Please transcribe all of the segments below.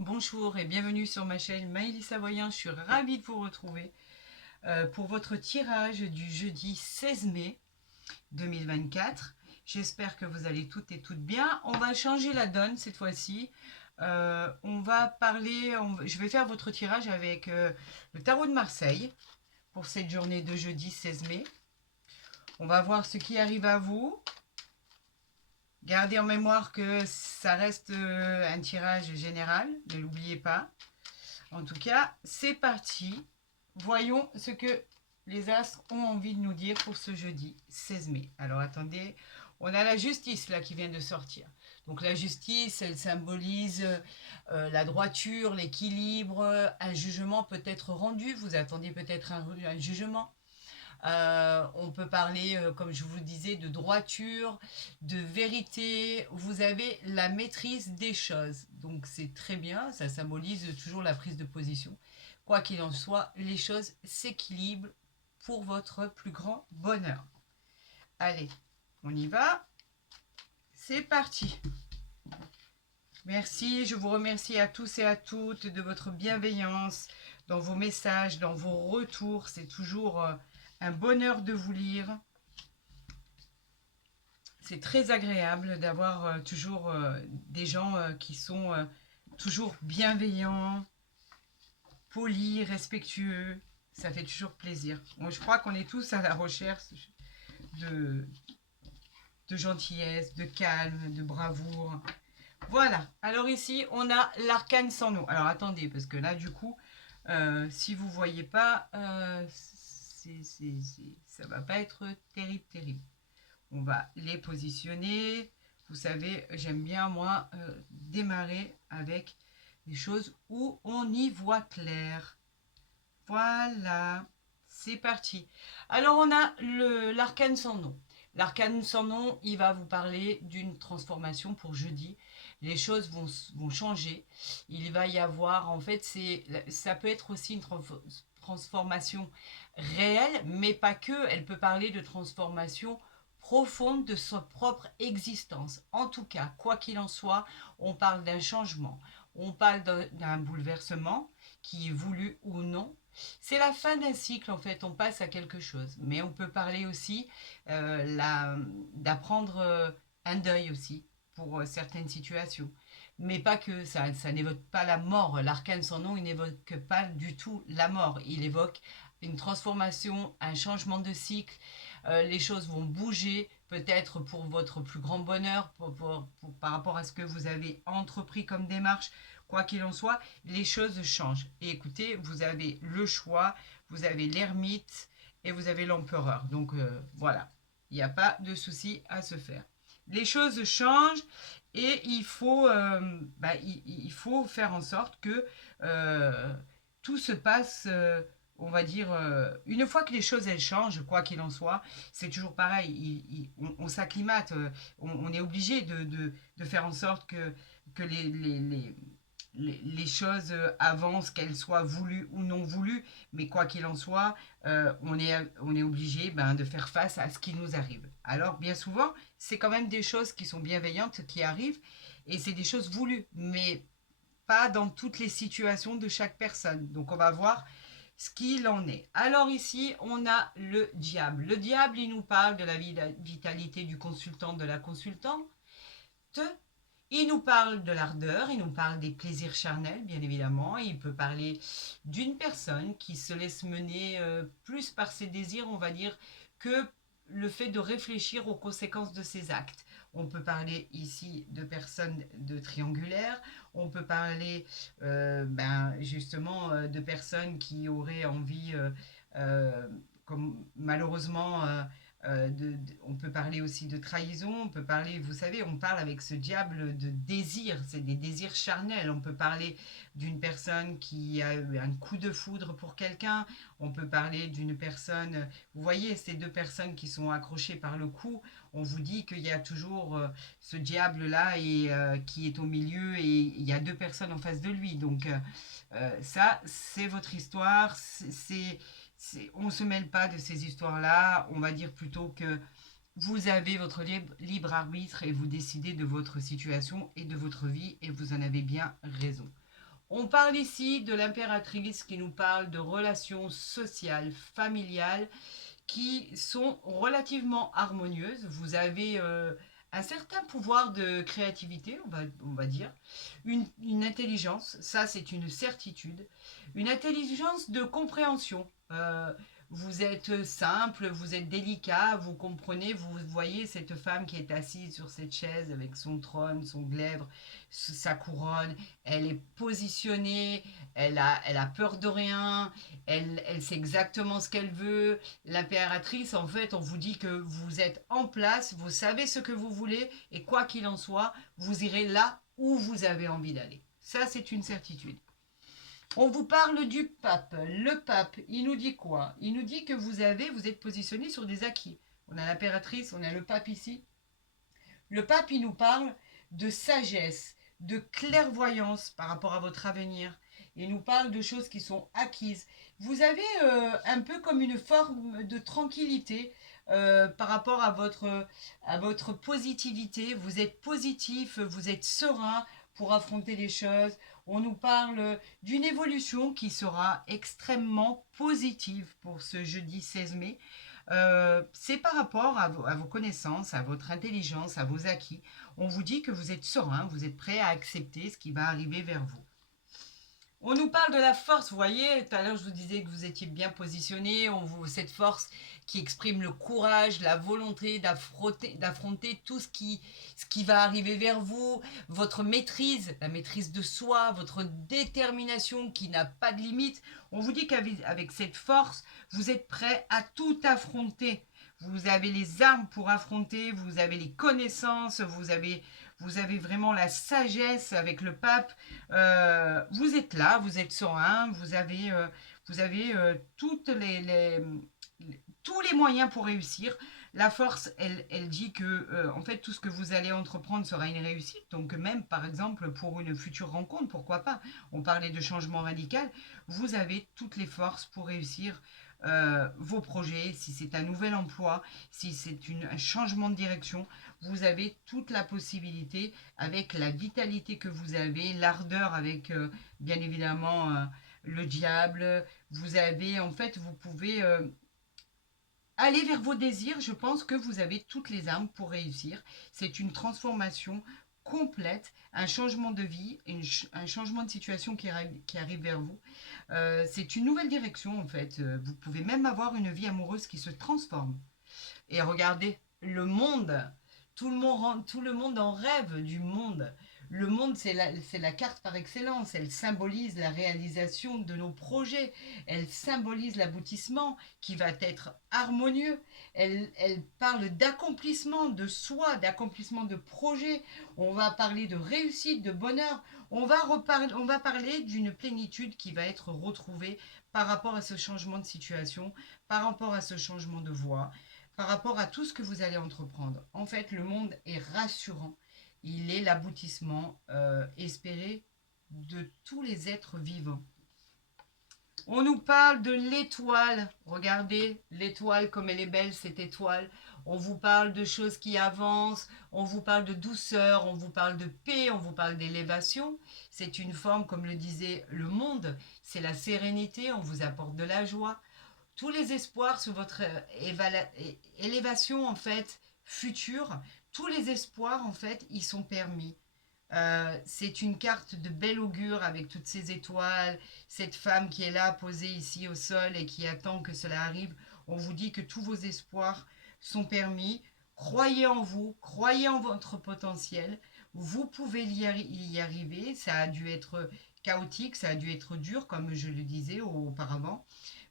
Bonjour et bienvenue sur ma chaîne Maëlys Savoyen. Je suis ravie de vous retrouver pour votre tirage du jeudi 16 mai 2024. J'espère que vous allez toutes et toutes bien. On va changer la donne cette fois-ci. On va parler, je vais faire votre tirage avec le tarot de Marseille pour cette journée de jeudi 16 mai. On va voir ce qui arrive à vous. Gardez en mémoire que ça reste un tirage général, ne l'oubliez pas. En tout cas, c'est parti. Voyons ce que les astres ont envie de nous dire pour ce jeudi 16 mai. Alors attendez, on a la justice là qui vient de sortir. Donc la justice, elle symbolise la droiture, l'équilibre, un jugement peut être rendu. Vous attendez peut-être un jugement. On peut parler, comme je vous disais, de droiture, de vérité. Vous avez la maîtrise des choses. Donc c'est très bien, ça symbolise toujours la prise de position. Quoi qu'il en soit, les choses s'équilibrent pour votre plus grand bonheur. Allez, on y va. C'est parti. Merci, je vous remercie à tous et à toutes de votre bienveillance dans vos messages, dans vos retours. C'est toujours un bonheur de vous lire. C'est très agréable d'avoir toujours des gens qui sont toujours bienveillants, polis, respectueux. Ça fait toujours plaisir. Moi, je crois qu'on est tous à la recherche de, de gentillesse, de calme, de bravoure. Voilà. Alors ici, on a l'arcane sans nom. Alors attendez, parce que là, du coup, si vous ne voyez pas, ça va pas être terrible, terrible. On va les positionner. Vous savez, j'aime bien, moi, démarrer avec des choses où on y voit clair. Voilà, c'est parti. Alors, on a l'arcane sans nom. L'arcane sans nom, il va vous parler d'une transformation pour jeudi. Les choses vont changer. Il va y avoir, en fait, ça peut être aussi une transformation réelle, mais pas que. Elle peut parler de transformation profonde de sa propre existence. En tout cas, quoi qu'il en soit, on parle d'un changement. On parle d'un bouleversement qui est voulu ou non. C'est la fin d'un cycle, en fait, on passe à quelque chose. Mais on peut parler aussi d'apprendre un deuil aussi pour certaines situations. Mais pas que, ça n'évoque pas la mort. L'arcane sans nom, il n'évoque pas du tout la mort. Il évoque une transformation, un changement de cycle. Les choses vont bouger, peut-être pour votre plus grand bonheur, par rapport à ce que vous avez entrepris comme démarche. Quoi qu'il en soit, les choses changent. Et écoutez, vous avez le choix, vous avez l'ermite et vous avez l'empereur. Donc voilà, il n'y a pas de souci à se faire. Les choses changent et il faut faire en sorte que tout se passe, on va dire, une fois que les choses elles changent, quoi qu'il en soit, c'est toujours pareil, on s'acclimate, on est obligé de faire en sorte que les choses avancent, qu'elles soient voulues ou non voulues, mais quoi qu'il en soit, on est obligé de faire face à ce qui nous arrive. Alors, bien souvent, c'est quand même des choses qui sont bienveillantes qui arrivent, et c'est des choses voulues, mais pas dans toutes les situations de chaque personne. Donc, on va voir ce qu'il en est. Alors ici, on a le diable. Le diable, il nous parle de la vitalité du consultant, de la consultante. Il nous parle de l'ardeur, il nous parle des plaisirs charnels, bien évidemment. Il peut parler d'une personne qui se laisse mener plus par ses désirs, on va dire, que le fait de réfléchir aux conséquences de ses actes. On peut parler ici de personnes de triangulaires, on peut parler justement de personnes qui auraient envie, comme malheureusement, on peut parler aussi de trahison, on peut parler, vous savez, on parle avec ce diable de désir, c'est des désirs charnels. On peut parler d'une personne qui a eu un coup de foudre pour quelqu'un, on peut parler d'une personne, vous voyez, ces deux personnes qui sont accrochées par le cou, on vous dit qu'il y a toujours ce diable-là qui est au milieu et il y a deux personnes en face de lui. Donc ça, c'est votre histoire, on ne se mêle pas de ces histoires-là. On va dire plutôt que vous avez votre libre arbitre et vous décidez de votre situation et de votre vie et vous en avez bien raison. On parle ici de l'impératrice qui nous parle de relations sociales, familiales, qui sont relativement harmonieuses. Vous avez un certain pouvoir de créativité, on va dire, une intelligence, ça c'est une certitude, une intelligence de compréhension. Vous êtes simple, vous êtes délicat, vous comprenez, vous voyez cette femme qui est assise sur cette chaise avec son trône, son glaive, sa couronne, elle est positionnée, elle a peur de rien, elle sait exactement ce qu'elle veut. L'impératrice, en fait, on vous dit que vous êtes en place, vous savez ce que vous voulez, et quoi qu'il en soit, vous irez là où vous avez envie d'aller. Ça, c'est une certitude. On vous parle du pape. Le pape, il nous dit quoi? Il nous dit que vous êtes positionné sur des acquis. On a l'impératrice, on a le pape ici. Le pape, il nous parle de sagesse, de clairvoyance par rapport à votre avenir. Il nous parle de choses qui sont acquises. Vous avez un peu comme une forme de tranquillité par rapport à votre positivité. Vous êtes positif, vous êtes serein pour affronter les choses. On nous parle d'une évolution qui sera extrêmement positive pour ce jeudi 16 mai. C'est par rapport à vos connaissances, à votre intelligence, à vos acquis. On vous dit que vous êtes serein, vous êtes prêt à accepter ce qui va arriver vers vous. On nous parle de la force, vous voyez, tout à l'heure je vous disais que vous étiez bien positionné, cette force qui exprime le courage, la volonté d'affronter tout ce qui va arriver vers vous, votre maîtrise, la maîtrise de soi, votre détermination qui n'a pas de limite. On vous dit qu'avec cette force, vous êtes prêt à tout affronter. Vous avez les armes pour affronter, vous avez les connaissances, vous avez vraiment la sagesse avec le pape. Vous êtes là, vous êtes serein, vous avez tous les moyens pour réussir. La force, elle dit que en fait tout ce que vous allez entreprendre sera une réussite. Donc même par exemple pour une future rencontre, pourquoi pas. On parlait de changement radical. Vous avez toutes les forces pour réussir vos projets. Si c'est un nouvel emploi, si c'est un changement de direction, vous avez toute la possibilité avec la vitalité que vous avez, l'ardeur avec bien évidemment le diable. Vous avez en fait, vous pouvez aller vers vos désirs. Je pense que vous avez toutes les armes pour réussir. C'est une transformation complète, un changement de vie, un changement de situation qui arrive vers vous. C'est une nouvelle direction en fait. Vous pouvez même avoir une vie amoureuse qui se transforme. Et regardez, le monde, tout le monde en rêve du monde. Le monde, c'est la carte par excellence. Elle symbolise la réalisation de nos projets. Elle symbolise l'aboutissement qui va être harmonieux. Elle parle d'accomplissement de soi, d'accomplissement de projet. On va parler de réussite, de bonheur. On va parler d'une plénitude qui va être retrouvée par rapport à ce changement de situation, par rapport à ce changement de voie, par rapport à tout ce que vous allez entreprendre. En fait, le monde est rassurant. Il est l'aboutissement espéré de tous les êtres vivants. On nous parle de l'étoile. Regardez l'étoile comme elle est belle, cette étoile. On vous parle de choses qui avancent, on vous parle de douceur, on vous parle de paix, on vous parle d'élévation. C'est une forme, comme le disait le monde, c'est la sérénité, on vous apporte de la joie. Tous les espoirs sur votre élévation en fait future, tous les espoirs en fait, ils sont permis. C'est une carte de bel augure avec toutes ces étoiles, cette femme qui est là posée ici au sol et qui attend que cela arrive. On vous dit que tous vos espoirs sont permis. Croyez en vous, croyez en votre potentiel. Vous pouvez y arriver. Ça a dû être chaotique, ça a dû être dur, comme je le disais auparavant.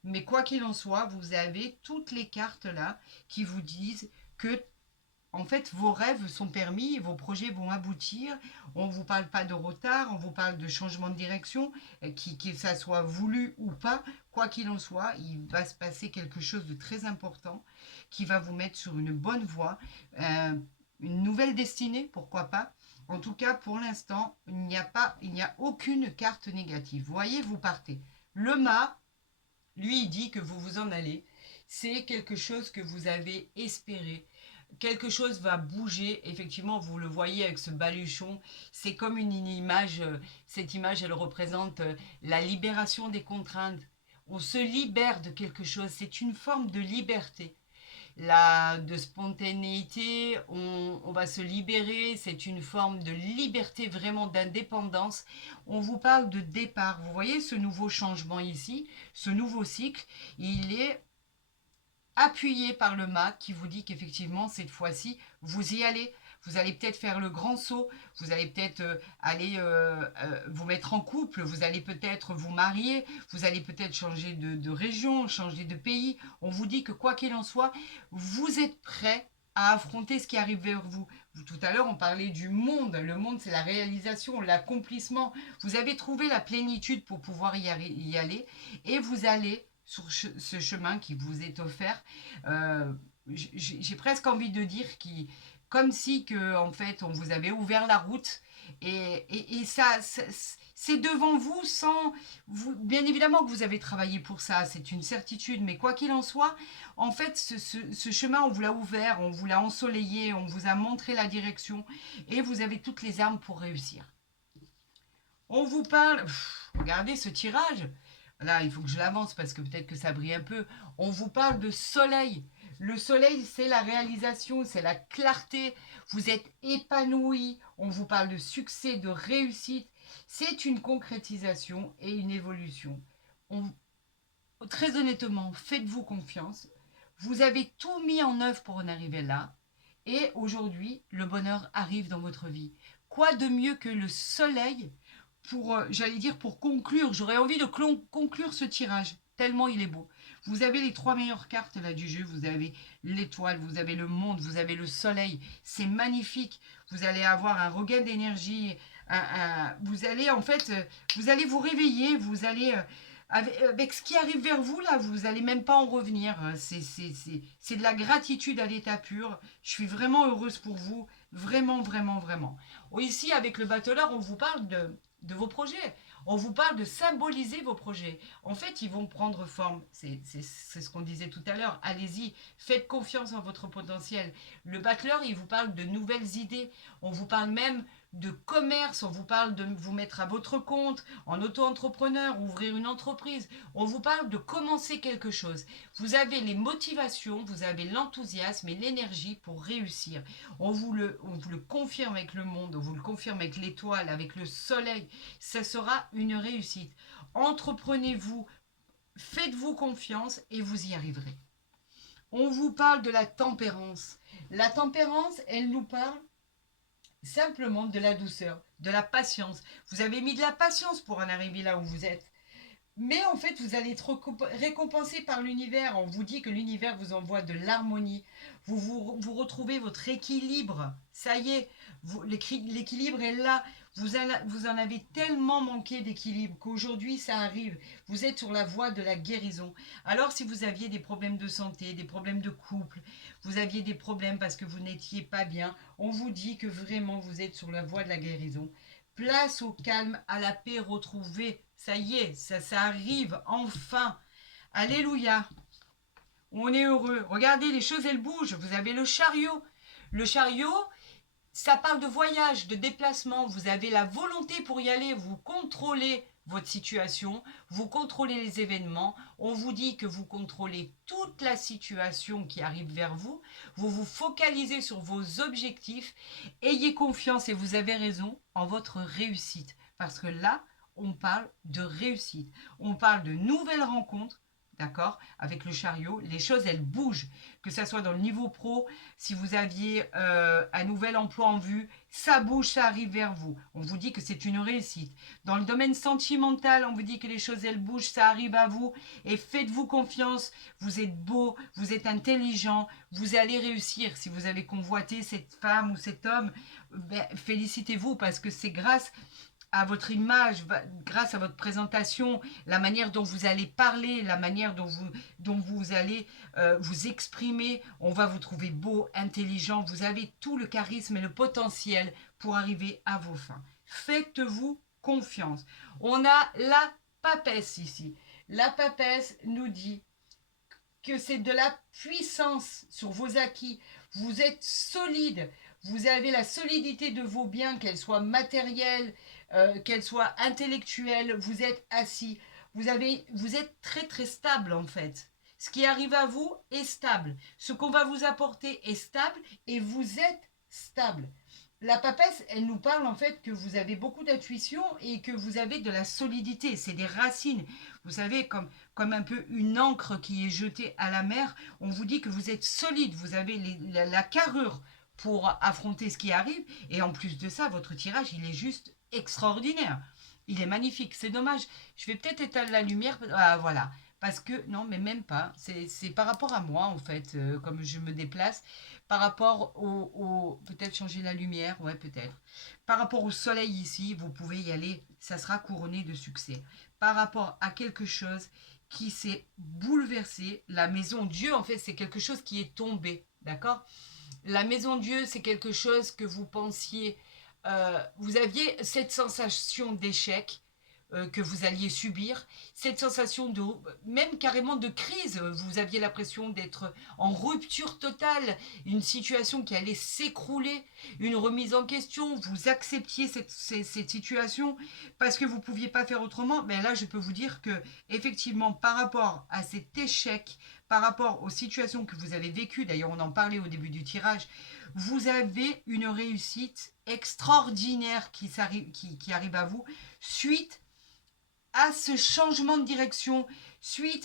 Mais quoi qu'il en soit, vous avez toutes les cartes là qui vous disent que en fait, vos rêves sont permis, vos projets vont aboutir. On ne vous parle pas de retard, on vous parle de changement de direction, que ça soit voulu ou pas. Quoi qu'il en soit, il va se passer quelque chose de très important qui va vous mettre sur une bonne voie, une nouvelle destinée, pourquoi pas. En tout cas, pour l'instant, il n'y a aucune carte négative. Vous voyez, vous partez. Le mât, lui, il dit que vous vous en allez. C'est quelque chose que vous avez espéré. quelque chose va bouger. Effectivement, vous le voyez avec ce baluchon. C'est comme une image. Cette image, elle représente la libération des contraintes. On se libère de quelque chose. C'est une forme de liberté. De spontanéité, on va se libérer, c'est une forme de liberté, vraiment d'indépendance. On vous parle de départ. Vous voyez ce nouveau changement ici, ce nouveau cycle, il est appuyé par le mât qui vous dit qu'effectivement, cette fois-ci, vous y allez. Vous allez peut-être faire le grand saut, vous allez peut-être aller vous mettre en couple, vous allez peut-être vous marier, vous allez peut-être changer de région, changer de pays. On vous dit que quoi qu'il en soit, vous êtes prêt à affronter ce qui arrive vers vous. Tout à l'heure, on parlait du monde. Le monde, c'est la réalisation, l'accomplissement. Vous avez trouvé la plénitude pour pouvoir y aller et vous allez sur ce chemin qui vous est offert. J'ai presque envie de dire comme si que en fait on vous avait ouvert la route et ça c'est devant vous sans vous, bien évidemment que vous avez travaillé pour ça, c'est une certitude, mais quoi qu'il en soit, en fait ce chemin on vous l'a ouvert, on vous l'a ensoleillé, on vous a montré la direction et vous avez toutes les armes pour réussir. On vous parle, regardez ce tirage. Là, il faut que je l'avance parce que peut-être que ça brille un peu. On vous parle de soleil. Le soleil, c'est la réalisation, c'est la clarté. Vous êtes épanoui. On vous parle de succès, de réussite. C'est une concrétisation et une évolution. Très honnêtement, faites-vous confiance. Vous avez tout mis en œuvre pour en arriver là. Et aujourd'hui, le bonheur arrive dans votre vie. Quoi de mieux que le soleil pour, j'allais dire, pour conclure, j'aurais envie de conclure ce tirage, tellement il est beau. Vous avez les 3 meilleures cartes là du jeu, vous avez l'étoile, vous avez le monde, vous avez le soleil, c'est magnifique. Vous allez avoir un regain d'énergie, vous allez en fait, vous allez vous réveiller, vous allez, avec ce qui arrive vers vous là, vous n'allez même pas en revenir. C'est de la gratitude à l'état pur. Je suis vraiment heureuse pour vous, vraiment, vraiment, vraiment. Ici, avec le battleur, on vous parle de vos projets. On vous parle de symboliser vos projets. En fait, ils vont prendre forme. C'est ce qu'on disait tout à l'heure. Allez-y, faites confiance en votre potentiel. Le battleur, il vous parle de nouvelles idées. On vous parle même de commerce. On vous parle de vous mettre à votre compte en auto-entrepreneur, ouvrir une entreprise. On vous parle de commencer quelque chose. Vous avez les motivations, vous avez l'enthousiasme et l'énergie pour réussir. On vous le confirme avec le monde, on vous le confirme avec l'étoile, avec le soleil. Ça sera une réussite. Entreprenez-vous, faites-vous confiance et vous y arriverez. On vous parle de la tempérance. La tempérance, elle nous parle simplement de la douceur, de la patience. Vous avez mis de la patience pour en arriver là où vous êtes. Mais en fait, vous allez être récompensé par l'univers. On vous dit que l'univers vous envoie de l'harmonie. Vous retrouvez votre équilibre. Ça y est, l'équilibre est là. Vous en avez tellement manqué d'équilibre qu'aujourd'hui, ça arrive. Vous êtes sur la voie de la guérison. Alors, si vous aviez des problèmes de santé, des problèmes de couple, vous aviez des problèmes parce que vous n'étiez pas bien, on vous dit que vraiment, vous êtes sur la voie de la guérison. Place au calme, à la paix retrouvée. Ça y est, ça arrive enfin. Alléluia. On est heureux. Regardez, les choses, elles bougent. Vous avez le chariot. Le chariot, ça parle de voyage, de déplacement. Vous avez la volonté pour y aller. Vous contrôlez votre situation. Vous contrôlez les événements. On vous dit que vous contrôlez toute la situation qui arrive vers vous. Vous vous focalisez sur vos objectifs. Ayez confiance, et vous avez raison, en votre réussite. Parce que là, on parle de réussite. On parle de nouvelles rencontres. D'accord? Avec le chariot, les choses, elles bougent. Que ce soit dans le niveau pro, si vous aviez un nouvel emploi en vue, ça bouge, ça arrive vers vous. On vous dit que c'est une réussite. Dans le domaine sentimental, on vous dit que les choses, elles bougent, ça arrive à vous. Et faites-vous confiance. Vous êtes beau, vous êtes intelligent, vous allez réussir. Si vous avez convoité cette femme ou cet homme, ben, félicitez-vous parce que c'est grâce à votre image, grâce à votre présentation, la manière dont vous allez parler, la manière dont vous allez vous exprimer, on va vous trouver beau, intelligent, vous avez tout le charisme et le potentiel pour arriver à vos fins. Faites-vous confiance. On a la papesse ici. La papesse nous dit que c'est de la puissance sur vos acquis. Vous êtes solide. Vous avez la solidité de vos biens, qu'elles soient matérielles, qu'elles soient intellectuelles. Vous êtes assis. Vous êtes très très stable en fait. Ce qui arrive à vous est stable. Ce qu'on va vous apporter est stable et vous êtes stable. La papesse, elle nous parle en fait que vous avez beaucoup d'intuition et que vous avez de la solidité. C'est des racines. Vous savez, comme un peu une encre qui est jetée à la mer, on vous dit que vous êtes solide. Vous avez la carrure pour affronter ce qui arrive. Et en plus de ça, votre tirage, il est juste extraordinaire. Il est magnifique. C'est dommage. Je vais peut-être éteindre la lumière. Ah, voilà. Parce que, non, mais même pas. C'est par rapport à moi, en fait, comme je me déplace. Par rapport peut-être changer la lumière, ouais, peut-être. Par rapport au soleil ici, vous pouvez y aller. Ça sera couronné de succès. Par rapport à quelque chose qui s'est bouleversé, la maison Dieu, en fait, c'est quelque chose qui est tombé. D'accord? La maison Dieu, c'est quelque chose que vous pensiez, vous aviez cette sensation d'échec que vous alliez subir, cette sensation de, même carrément de crise, vous aviez l'impression d'être en rupture totale, une situation qui allait s'écrouler, une remise en question, vous acceptiez cette situation parce que vous ne pouviez pas faire autrement, mais là je peux vous dire que effectivement par rapport à cet échec, par rapport aux situations que vous avez vécues, d'ailleurs on en parlait au début du tirage, vous avez une réussite extraordinaire qui arrive à vous suite à ce changement de direction,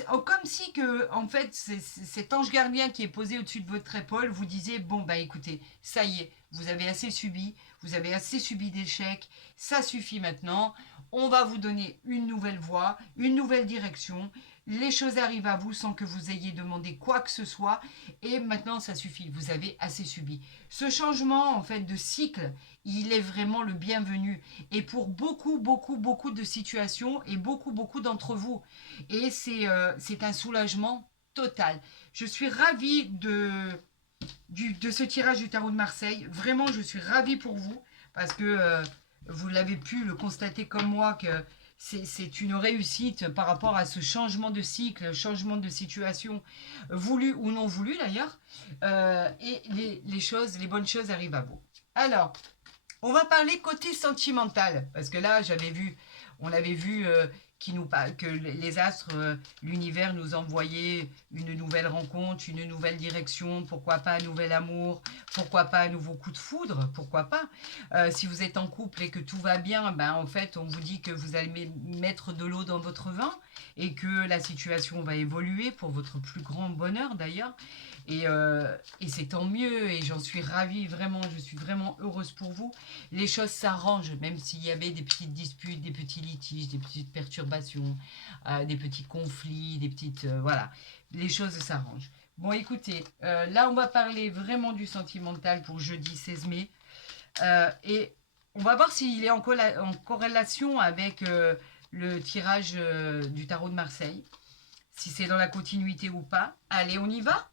comme si que, en fait, cet ange gardien qui est posé au-dessus de votre épaule vous disait, bon, bah écoutez, ça y est, vous avez assez subi d'échecs, ça suffit maintenant, on va vous donner une nouvelle voie, une nouvelle direction, les choses arrivent à vous sans que vous ayez demandé quoi que ce soit, et maintenant ça suffit, vous avez assez subi. Ce changement, en fait, de cycle, il est vraiment le bienvenu, et pour beaucoup, beaucoup, beaucoup de situations, et beaucoup, beaucoup d'entre vous. Et c'est un soulagement total. Je suis ravie de ce tirage du tarot de Marseille. Vraiment, je suis ravie pour vous parce que vous l'avez pu le constater comme moi que c'est une réussite par rapport à ce changement de cycle, changement de situation, voulu ou non voulu d'ailleurs. Et les bonnes choses arrivent à vous. Alors, on va parler côté sentimental parce que là, on avait vu que les astres, l'univers nous envoyait une nouvelle rencontre, une nouvelle direction, pourquoi pas un nouvel amour, pourquoi pas un nouveau coup de foudre, pourquoi pas. Si vous êtes en couple et que tout va bien, ben en fait on vous dit que vous allez mettre de l'eau dans votre vin et que la situation va évoluer pour votre plus grand bonheur d'ailleurs. Et c'est tant mieux et j'en suis ravie, vraiment, je suis vraiment heureuse pour vous. Les choses s'arrangent, même s'il y avait des petites disputes, des petits litiges, des petites perturbations, des petits conflits, des petites... voilà, les choses s'arrangent. Bon, écoutez, là, on va parler vraiment du sentimental pour jeudi 16 mai. Et on va voir s'il est en corrélation avec le tirage du tarot de Marseille. Si c'est dans la continuité ou pas. Allez, on y va ?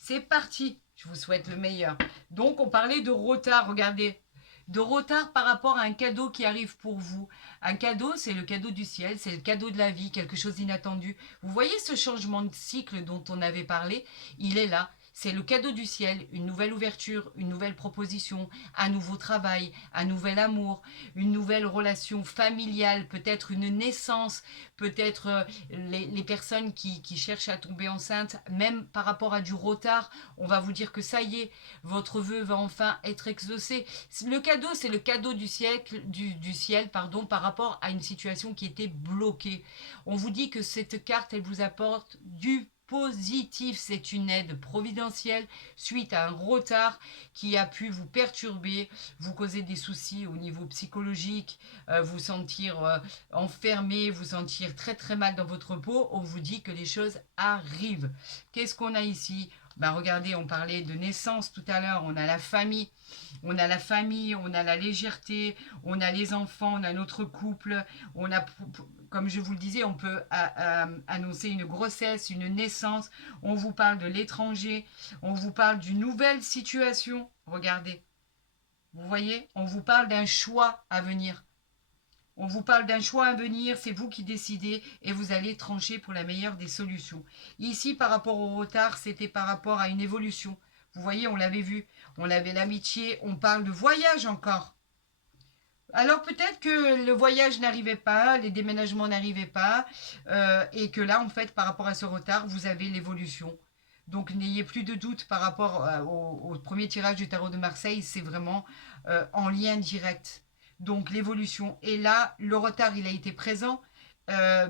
C'est parti. Je vous souhaite le meilleur. Donc, on parlait de retard. Regardez, de retard par rapport à un cadeau qui arrive pour vous. Un cadeau, c'est le cadeau du ciel, c'est le cadeau de la vie, quelque chose d'inattendu. Vous voyez ce changement de cycle dont on avait parlé? Il est là. C'est le cadeau du ciel, une nouvelle ouverture, une nouvelle proposition, un nouveau travail, un nouvel amour, une nouvelle relation familiale, peut-être une naissance, peut-être les personnes qui cherchent à tomber enceinte, même par rapport à du retard, on va vous dire que ça y est, votre vœu va enfin être exaucé. Le cadeau, c'est le cadeau du ciel, pardon, par rapport à une situation qui était bloquée. On vous dit que cette carte, elle vous apporte du positif, c'est une aide providentielle suite à un retard qui a pu vous perturber, vous causer des soucis au niveau psychologique, vous sentir enfermé, vous sentir très très mal dans votre peau. On vous dit que les choses arrivent. Qu'est-ce qu'on a ici? Ben regardez, on parlait de naissance tout à l'heure, on a la famille, on a la légèreté, on a les enfants, on a notre couple, on a, comme je vous le disais, on peut annoncer une grossesse, une naissance, on vous parle de l'étranger, on vous parle d'une nouvelle situation, regardez, vous voyez, on vous parle d'un choix à venir. On vous parle d'un choix à venir, c'est vous qui décidez et vous allez trancher pour la meilleure des solutions. Ici, par rapport au retard, c'était par rapport à une évolution. Vous voyez, on l'avait vu. On avait l'amitié, on parle de voyage encore. Alors peut-être que le voyage n'arrivait pas, les déménagements n'arrivaient pas, et que là, en fait, par rapport à ce retard, vous avez l'évolution. Donc n'ayez plus de doute par rapport au premier tirage du tarot de Marseille, c'est vraiment en lien direct. Donc l'évolution. Et là, le retard, il a été présent,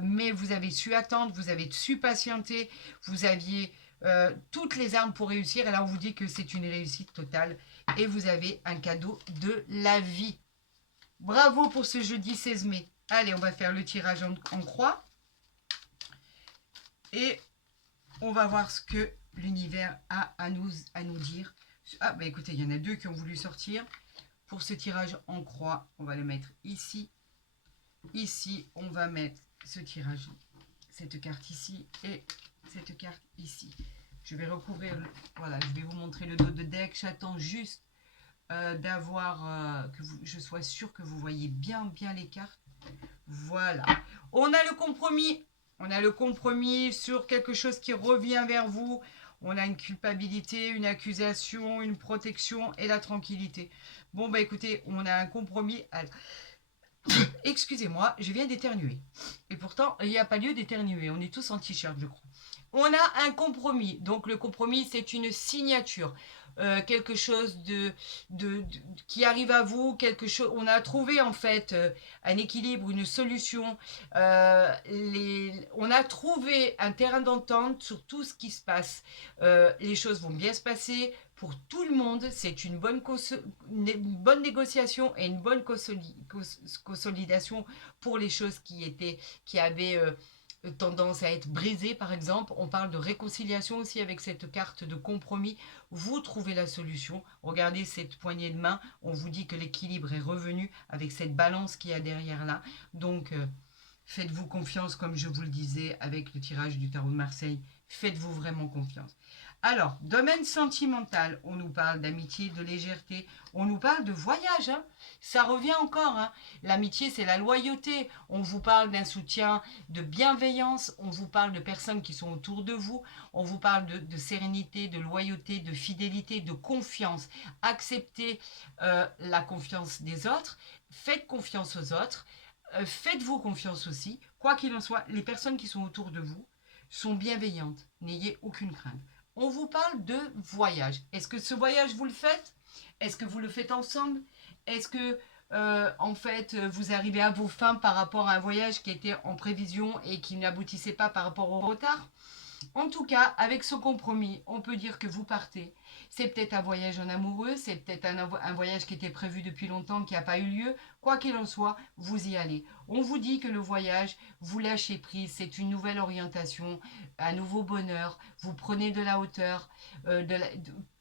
mais vous avez su attendre, vous avez su patienter, vous aviez toutes les armes pour réussir. Et là, on vous dit que c'est une réussite totale. Et vous avez un cadeau de la vie. Bravo pour ce jeudi 16 mai. Allez, on va faire le tirage en croix. Et on va voir ce que l'univers a à nous dire. Ah, bah écoutez, il y en a deux qui ont voulu sortir. Pour ce tirage en croix, on va le mettre ici. Ici, on va mettre ce tirage, cette carte ici et cette carte ici. Je vais recouvrir, voilà, je vais vous montrer le dos de deck. J'attends juste d'avoir, je sois sûre que vous voyez bien les cartes. Voilà. On a le compromis. On a le compromis sur quelque chose qui revient vers vous. On a une culpabilité, une accusation, une protection et la tranquillité. Bon, bah écoutez, on a un compromis. Excusez-moi, je viens d'éternuer. Et pourtant, il n'y a pas lieu d'éternuer. On est tous en t-shirt, je crois. On a un compromis. Donc, le compromis, c'est une signature. Quelque chose qui arrive à vous, quelque chose. On a trouvé en fait un équilibre, une solution. On a trouvé un terrain d'entente sur tout ce qui se passe. Les choses vont bien se passer pour tout le monde. C'est une bonne négociation et une bonne consolidation pour les choses qui avaient tendance à être brisées, par exemple. On parle de réconciliation aussi avec cette carte de compromis. Vous trouvez la solution. Regardez cette poignée de main. On vous dit que l'équilibre est revenu avec cette balance qu'il y a derrière là. Donc, faites-vous confiance, comme je vous le disais avec le tirage du tarot de Marseille. Faites-vous vraiment confiance. Alors, domaine sentimental, on nous parle d'amitié, de légèreté, on nous parle de voyage, hein. Ça revient encore, hein. L'amitié, c'est la loyauté. On vous parle d'un soutien, de bienveillance, on vous parle de personnes qui sont autour de vous, on vous parle de sérénité, de loyauté, de fidélité, de confiance. Acceptez la confiance des autres, faites confiance aux autres, faites-vous confiance aussi. Quoi qu'il en soit, les personnes qui sont autour de vous sont bienveillantes. N'ayez aucune crainte. On vous parle de voyage. Est-ce que ce voyage, vous le faites? Est-ce que vous le faites ensemble? Est-ce que, en fait, vous arrivez à vos fins par rapport à un voyage qui était en prévision et qui n'aboutissait pas par rapport au retard? En tout cas, avec ce compromis, on peut dire que vous partez. C'est peut-être un voyage en amoureux, c'est peut-être un voyage qui était prévu depuis longtemps, qui n'a pas eu lieu. Quoi qu'il en soit, vous y allez. On vous dit que le voyage, vous lâchez prise, c'est une nouvelle orientation, un nouveau bonheur. Vous prenez de la hauteur.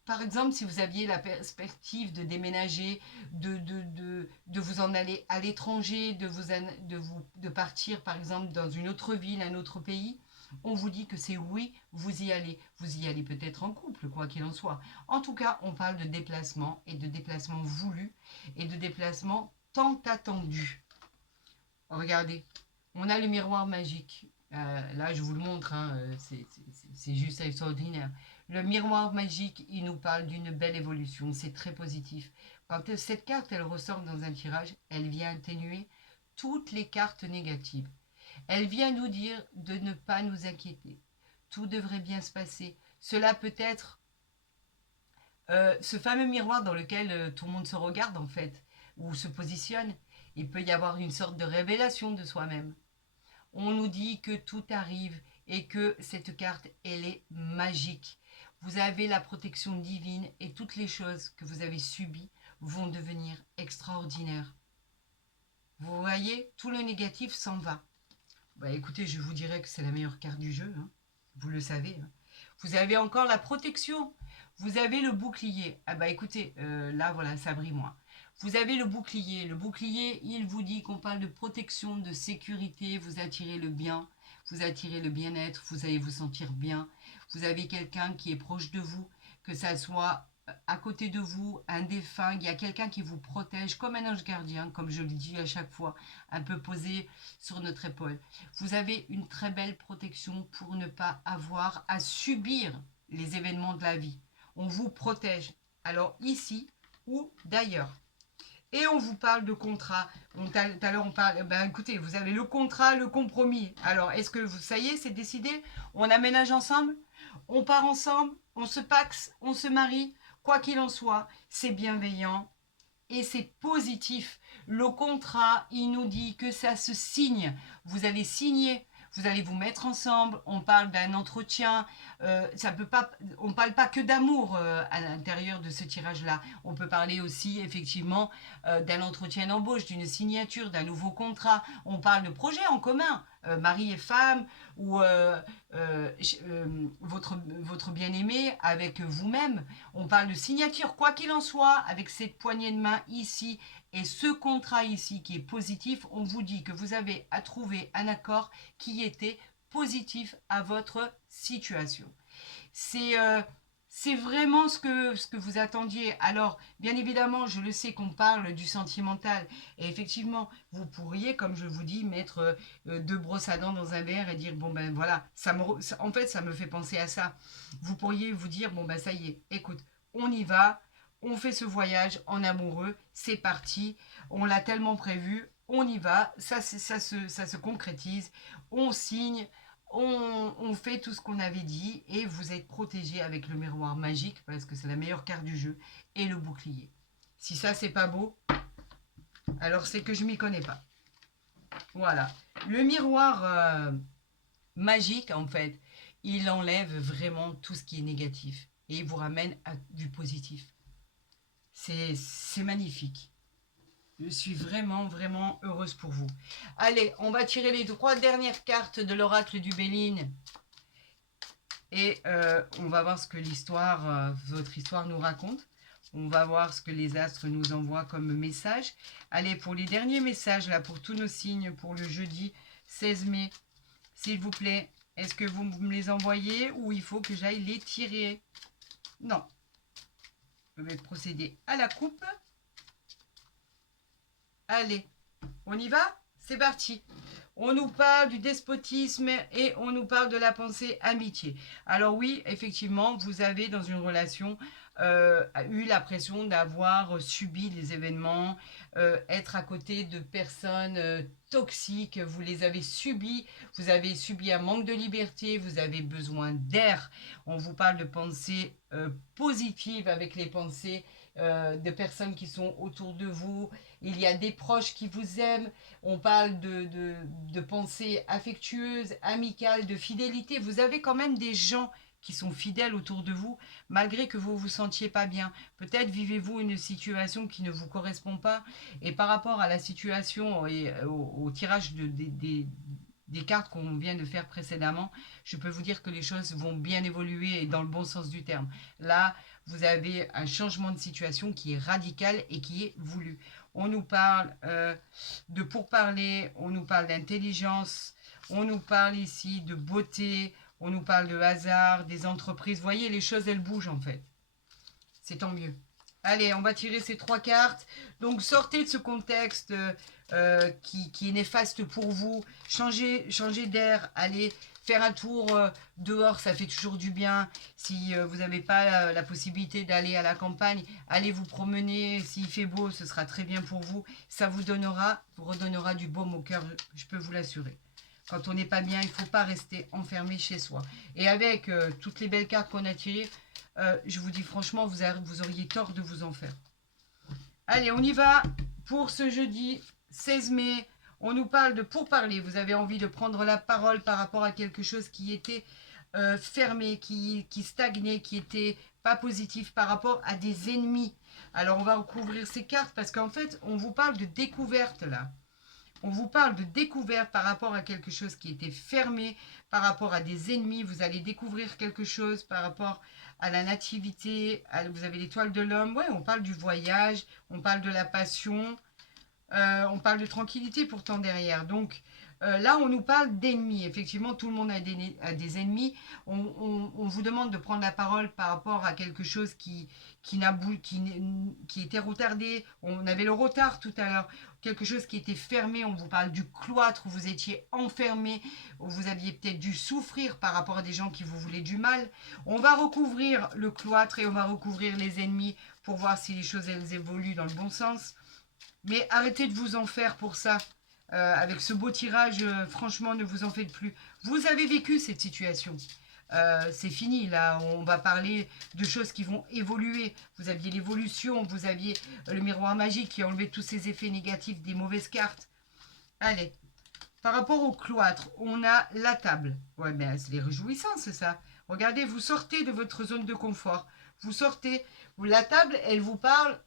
Par exemple, si vous aviez la perspective de déménager, de vous en aller à l'étranger, de partir par exemple dans une autre ville, un autre pays, on vous dit que c'est oui, vous y allez. Vous y allez peut-être en couple, quoi qu'il en soit. En tout cas, on parle de déplacement et de déplacement voulu et de déplacement tant attendu. Regardez, on a le miroir magique. Là, je vous le montre, hein, c'est juste extraordinaire. Le miroir magique, il nous parle d'une belle évolution, c'est très positif. Quand cette carte, elle ressort dans un tirage, elle vient atténuer toutes les cartes négatives. Elle vient nous dire de ne pas nous inquiéter. Tout devrait bien se passer. Cela peut être ce fameux miroir dans lequel tout le monde se regarde en fait, ou se positionne. Il peut y avoir une sorte de révélation de soi-même. On nous dit que tout arrive et que cette carte, elle est magique. Vous avez la protection divine et toutes les choses que vous avez subies vont devenir extraordinaires. Vous voyez, tout le négatif s'en va. Bah écoutez, je vous dirais que c'est la meilleure carte du jeu, hein. Vous le savez, hein. Vous avez encore la protection. Vous avez le bouclier. Ah bah écoutez, là voilà, ça brille moins. Vous avez le bouclier. Le bouclier, il vous dit qu'on parle de protection, de sécurité. Vous attirez le bien, vous attirez le bien-être, vous allez vous sentir bien. Vous avez quelqu'un qui est proche de vous, que ça soit à côté de vous, un défunt, il y a quelqu'un qui vous protège comme un ange gardien, comme je le dis à chaque fois, un peu posé sur notre épaule. Vous avez une très belle protection pour ne pas avoir à subir les événements de la vie. on vous protège. Alors ici ou d'ailleurs. Et on vous parle de contrat. Tout à l'heure, on parle. Ben, écoutez, vous avez le contrat, le compromis. Alors, est-ce que ça y est, c'est décidé? On aménage ensemble? On part ensemble? On se paxe? On se marie? Quoi qu'il en soit, c'est bienveillant et c'est positif. Le contrat, il nous dit que ça se signe. Vous allez signer. Vous allez vous mettre ensemble. On parle d'un entretien. Ça peut pas. On parle pas que d'amour à l'intérieur de ce tirage-là. On peut parler aussi effectivement d'un entretien d'embauche, d'une signature, d'un nouveau contrat. On parle de projets en commun, mari et femme, ou votre bien-aimé avec vous-même. On parle de signature, quoi qu'il en soit, avec cette poignée de main ici. Et ce contrat ici qui est positif, on vous dit que vous avez à trouver un accord qui était positif à votre situation. C'est vraiment ce que vous attendiez. Alors, bien évidemment, je le sais qu'on parle du sentimental. Et effectivement, vous pourriez, comme je vous dis, mettre deux brosses à dents dans un verre et dire, bon ben voilà, en fait, ça me fait penser à ça. Vous pourriez vous dire, bon ben ça y est, écoute, on y va, on fait ce voyage en amoureux, c'est parti, on l'a tellement prévu, on y va, ça se concrétise, on signe, on fait tout ce qu'on avait dit et vous êtes protégé avec le miroir magique parce que c'est la meilleure carte du jeu et le bouclier. Si ça c'est pas beau, alors c'est que je m'y connais pas. Voilà. Le miroir magique en fait, il enlève vraiment tout ce qui est négatif et il vous ramène à du positif. C'est magnifique. Je suis vraiment, vraiment heureuse pour vous. Allez, on va tirer les 3 dernières cartes de l'oracle du Béline. Et on va voir ce que votre histoire nous raconte. On va voir ce que les astres nous envoient comme message. Allez, pour les derniers messages, là, pour tous nos signes, pour le jeudi 16 mai, s'il vous plaît, est-ce que vous me les envoyez ou il faut que j'aille les tirer? Non. Je vais procéder à la coupe. Allez, on y va? C'est parti. On nous parle du despotisme et on nous parle de la pensée amitié. Alors oui, effectivement, vous avez dans une relation eu l'impression d'avoir subi les événements, être à côté de personnes toxiques, vous les avez subis, vous avez subi un manque de liberté, vous avez besoin d'air. On vous parle de pensée positive avec les pensées de personnes qui sont autour de vous. Il y a des proches qui vous aiment. On parle de pensée affectueuse, amicale, de fidélité. Vous avez quand même des gens qui sont fidèles autour de vous, malgré que vous vous sentiez pas bien. Peut-être vivez-vous une situation qui ne vous correspond pas. Et par rapport à la situation et au tirage des cartes qu'on vient de faire précédemment, je peux vous dire que les choses vont bien évoluer et dans le bon sens du terme. Là, vous avez un changement de situation qui est radical et qui est voulu. On nous parle de pourparler, on nous parle d'intelligence, on nous parle ici de beauté, on nous parle de hasard, des entreprises. Vous voyez, les choses, elles bougent en fait. C'est tant mieux. Allez, on va tirer ces 3 cartes. Donc, sortez de ce contexte qui est néfaste pour vous. Changez d'air. Allez faire un tour dehors, ça fait toujours du bien. Si vous n'avez pas la possibilité d'aller à la campagne, allez vous promener. S'il fait beau, ce sera très bien pour vous. Ça vous redonnera du baume au cœur, je peux vous l'assurer. Quand on n'est pas bien, il ne faut pas rester enfermé chez soi. Et avec toutes les belles cartes qu'on a tirées, je vous dis franchement, vous auriez tort de vous en faire. Allez, on y va pour ce jeudi 16 mai. On nous parle de pourparler. Vous avez envie de prendre la parole par rapport à quelque chose qui était fermé, qui stagnait, qui était pas positif par rapport à des ennemis. Alors, on va recouvrir ces cartes parce qu'en fait, on vous parle de découverte là. On vous parle de découverte par rapport à quelque chose qui était fermé, par rapport à des ennemis. Vous allez découvrir quelque chose par rapport à la nativité. Vous avez l'étoile de l'homme. Ouais, on parle du voyage, on parle de la passion. On parle de tranquillité pourtant derrière. Donc, Là, on nous parle d'ennemis. Effectivement, tout le monde a des ennemis. On vous demande de prendre la parole par rapport à quelque chose qui était retardé. On avait le retard tout à l'heure. Quelque chose qui était fermé. On vous parle du cloître où vous étiez enfermé, où vous aviez peut-être dû souffrir par rapport à des gens qui vous voulaient du mal. On va recouvrir le cloître et on va recouvrir les ennemis pour voir si les choses elles évoluent dans le bon sens. Mais arrêtez de vous en faire pour ça. Avec ce beau tirage, franchement, ne vous en faites plus. Vous avez vécu cette situation. C'est fini, là, on va parler de choses qui vont évoluer. Vous aviez l'évolution, vous aviez le miroir magique qui a enlevé tous ces effets négatifs des mauvaises cartes. Allez, par rapport au cloître, on a la table. Ouais, ben c'est les réjouissances, ça. Regardez, vous sortez de votre zone de confort. Vous sortez. La table, elle vous parle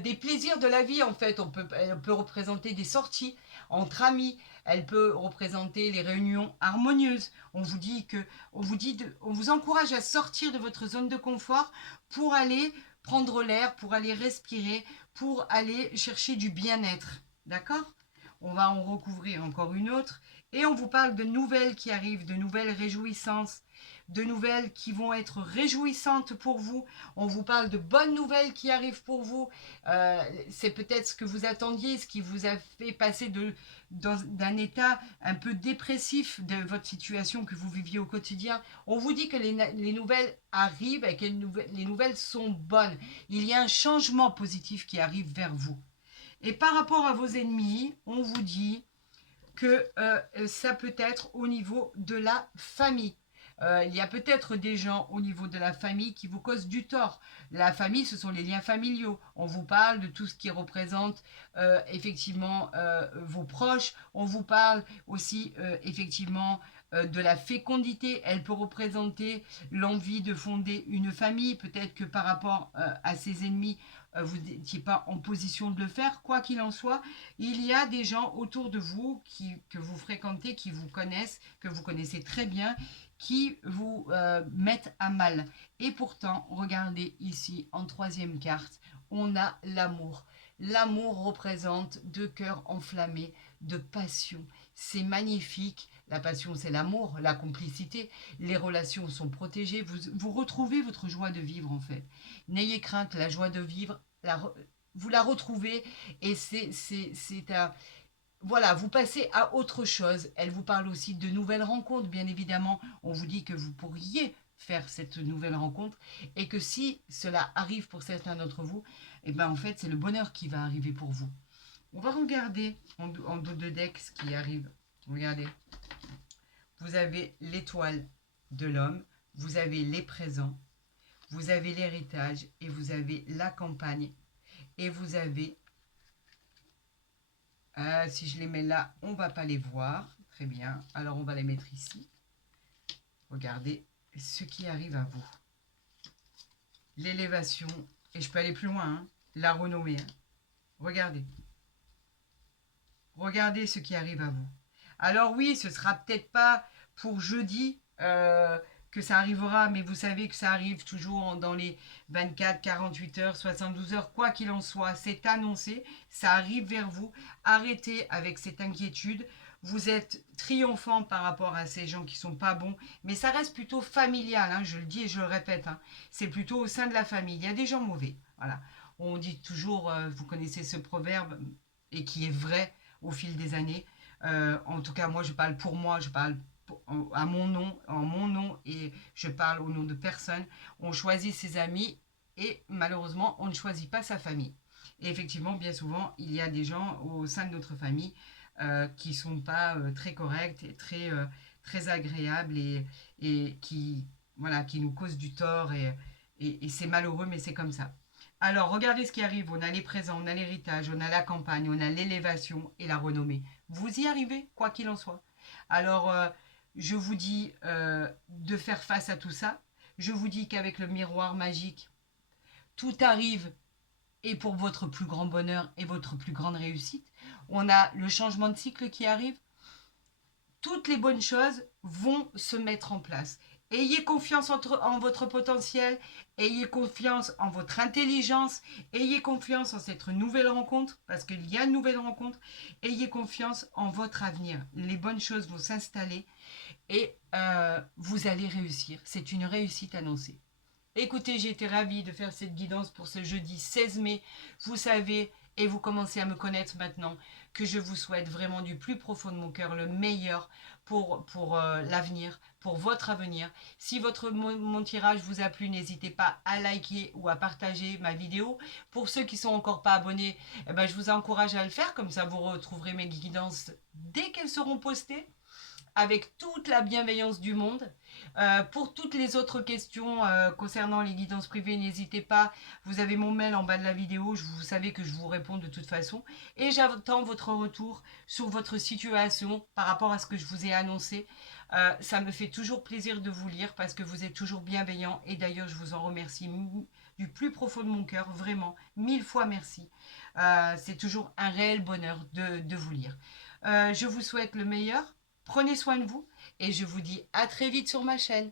des plaisirs de la vie, en fait. Elle peut représenter des sorties entre amis. Elle peut représenter les réunions harmonieuses. On vous encourage à sortir de votre zone de confort pour aller prendre l'air, pour aller respirer, pour aller chercher du bien-être. D'accord? On va en recouvrir encore une autre. Et on vous parle de nouvelles qui arrivent, de nouvelles réjouissances, de nouvelles qui vont être réjouissantes pour vous. On vous parle de bonnes nouvelles qui arrivent pour vous. C'est peut-être ce que vous attendiez, ce qui vous a fait passer d'un état un peu dépressif de votre situation que vous viviez au quotidien. On vous dit que les nouvelles arrivent et que les nouvelles sont bonnes. Il y a un changement positif qui arrive vers vous. Et par rapport à vos ennemis, on vous dit que ça peut être au niveau de la famille. Il y a peut-être des gens au niveau de la famille qui vous causent du tort. La famille, ce sont les liens familiaux. On vous parle de tout ce qui représente effectivement vos proches. On vous parle aussi effectivement de la fécondité. Elle peut représenter l'envie de fonder une famille. Peut-être que par rapport à ses ennemis, vous n'étiez pas en position de le faire. Quoi qu'il en soit, il y a des gens autour de vous que vous fréquentez, qui vous connaissent, que vous connaissez très bien, qui vous mettent à mal. Et pourtant, regardez ici, en troisième carte, on a l'amour. L'amour représente deux cœurs enflammés de passion. C'est magnifique. La passion, c'est l'amour, la complicité. Les relations sont protégées. Vous retrouvez votre joie de vivre, en fait. N'ayez crainte, la joie de vivre, vous la retrouvez et c'est un... Voilà, vous passez à autre chose. Elle vous parle aussi de nouvelles rencontres, bien évidemment. On vous dit que vous pourriez faire cette nouvelle rencontre et que si cela arrive pour certains d'entre vous, eh ben en fait, c'est le bonheur qui va arriver pour vous. On va regarder en dos de deck ce qui arrive. Regardez. Vous avez l'étoile de l'homme, vous avez les présents, vous avez l'héritage et vous avez la campagne et vous avez... si je les mets là, on ne va pas les voir. Très bien. Alors, on va les mettre ici. Regardez ce qui arrive à vous. L'élévation. Et je peux aller plus loin. Hein, la renommée. Hein. Regardez. Regardez ce qui arrive à vous. Alors oui, ce sera peut-être pas pour jeudi que ça arrivera, mais vous savez que ça arrive toujours dans les 24, 48 heures, 72 heures, quoi qu'il en soit, c'est annoncé, ça arrive vers vous. Arrêtez avec cette inquiétude. Vous êtes triomphant par rapport à ces gens qui ne sont pas bons, mais ça reste plutôt familial, hein, je le dis et je le répète. Hein, c'est plutôt au sein de la famille. Il y a des gens mauvais. Voilà. On dit toujours, vous connaissez ce proverbe, et qui est vrai au fil des années. En tout cas, moi, je parle pour moi, je parle à mon nom, en mon nom, et je parle au nom de personne. On choisit ses amis et malheureusement, on ne choisit pas sa famille. Et effectivement, bien souvent, il y a des gens au sein de notre famille qui ne sont pas très corrects et très agréables et qui, voilà, qui nous causent du tort. Et c'est malheureux, mais c'est comme ça. Alors, regardez ce qui arrive. On a les présents, on a l'héritage, on a la campagne, on a l'élévation et la renommée. Vous y arrivez, quoi qu'il en soit. Alors, je vous dis de faire face à tout ça. Je vous dis qu'avec le miroir magique, tout arrive et pour votre plus grand bonheur et votre plus grande réussite. On a le changement de cycle qui arrive. Toutes les bonnes choses vont se mettre en place. Ayez confiance en votre potentiel, ayez confiance en votre intelligence, ayez confiance en cette nouvelle rencontre, parce qu'il y a une nouvelle rencontre, ayez confiance en votre avenir. Les bonnes choses vont s'installer et vous allez réussir. C'est une réussite annoncée. Écoutez, j'ai été ravie de faire cette guidance pour ce jeudi 16 mai. Vous savez, et vous commencez à me connaître maintenant, que je vous souhaite vraiment du plus profond de mon cœur le meilleur pour l'avenir, pour votre avenir. Si mon tirage vous a plu, n'hésitez pas à liker ou à partager ma vidéo. Pour ceux qui ne sont encore pas abonnés, eh ben, je vous encourage à le faire, comme ça vous retrouverez mes guidances dès qu'elles seront postées, avec toute la bienveillance du monde. Pour toutes les autres questions concernant les guidances privées, n'hésitez pas. Vous avez mon mail en bas de la vidéo. Vous savez que je vous réponds de toute façon. Et j'attends votre retour sur votre situation par rapport à ce que je vous ai annoncé. Ça me fait toujours plaisir de vous lire parce que vous êtes toujours bienveillants. Et d'ailleurs, je vous en remercie du plus profond de mon cœur. Vraiment, 1000 fois merci. C'est toujours un réel bonheur de vous lire. Je vous souhaite le meilleur. Prenez soin de vous et je vous dis à très vite sur ma chaîne.